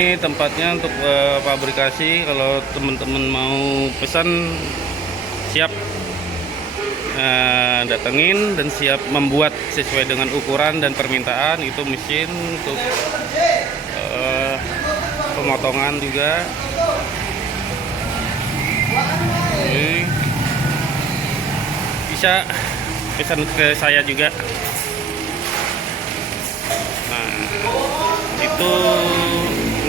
Ini tempatnya untuk fabrikasi. Kalau teman-teman mau pesan, siap datengin dan siap membuat sesuai dengan ukuran dan permintaan. Itu mesin untuk pemotongan juga. Ini bisa pesan ke saya juga. Nah, itu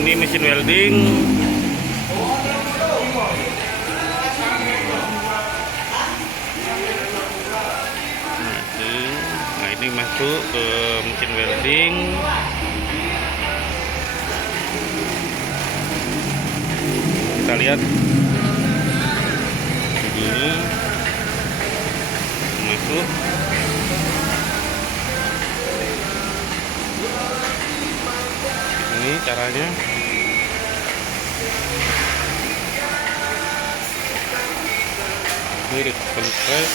ini mesin welding. Nah, ini masuk ke mesin welding. Kita lihat ini masuk. Ini caranya. Ini kompres.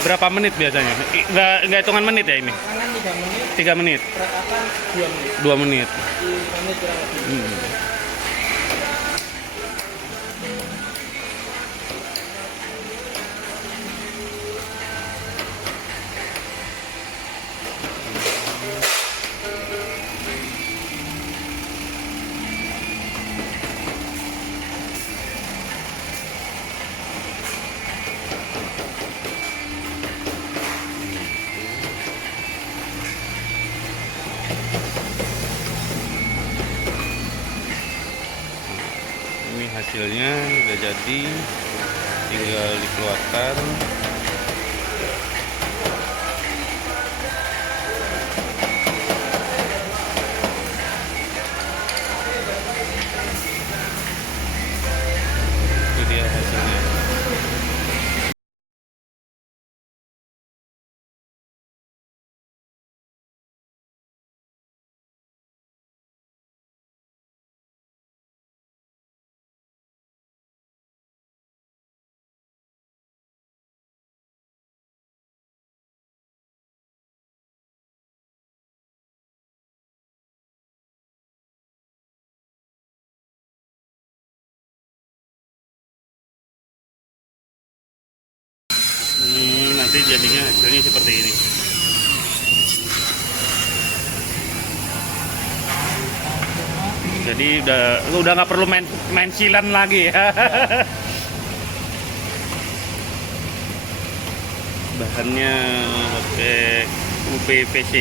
Berapa menit biasanya? Nggak hitungan menit ya ini? Tangan 3 menit, 3 menit. peratapan 2 menit. 2 menit. 2 menit kurang lebih. Ini hasilnya udah jadi, tinggal dikeluarkan. Itu dia hasilnya. Nanti jadinya hasilnya seperti ini. Jadi udah nggak perlu main silan lagi ya. Bahannya pakai UPVC.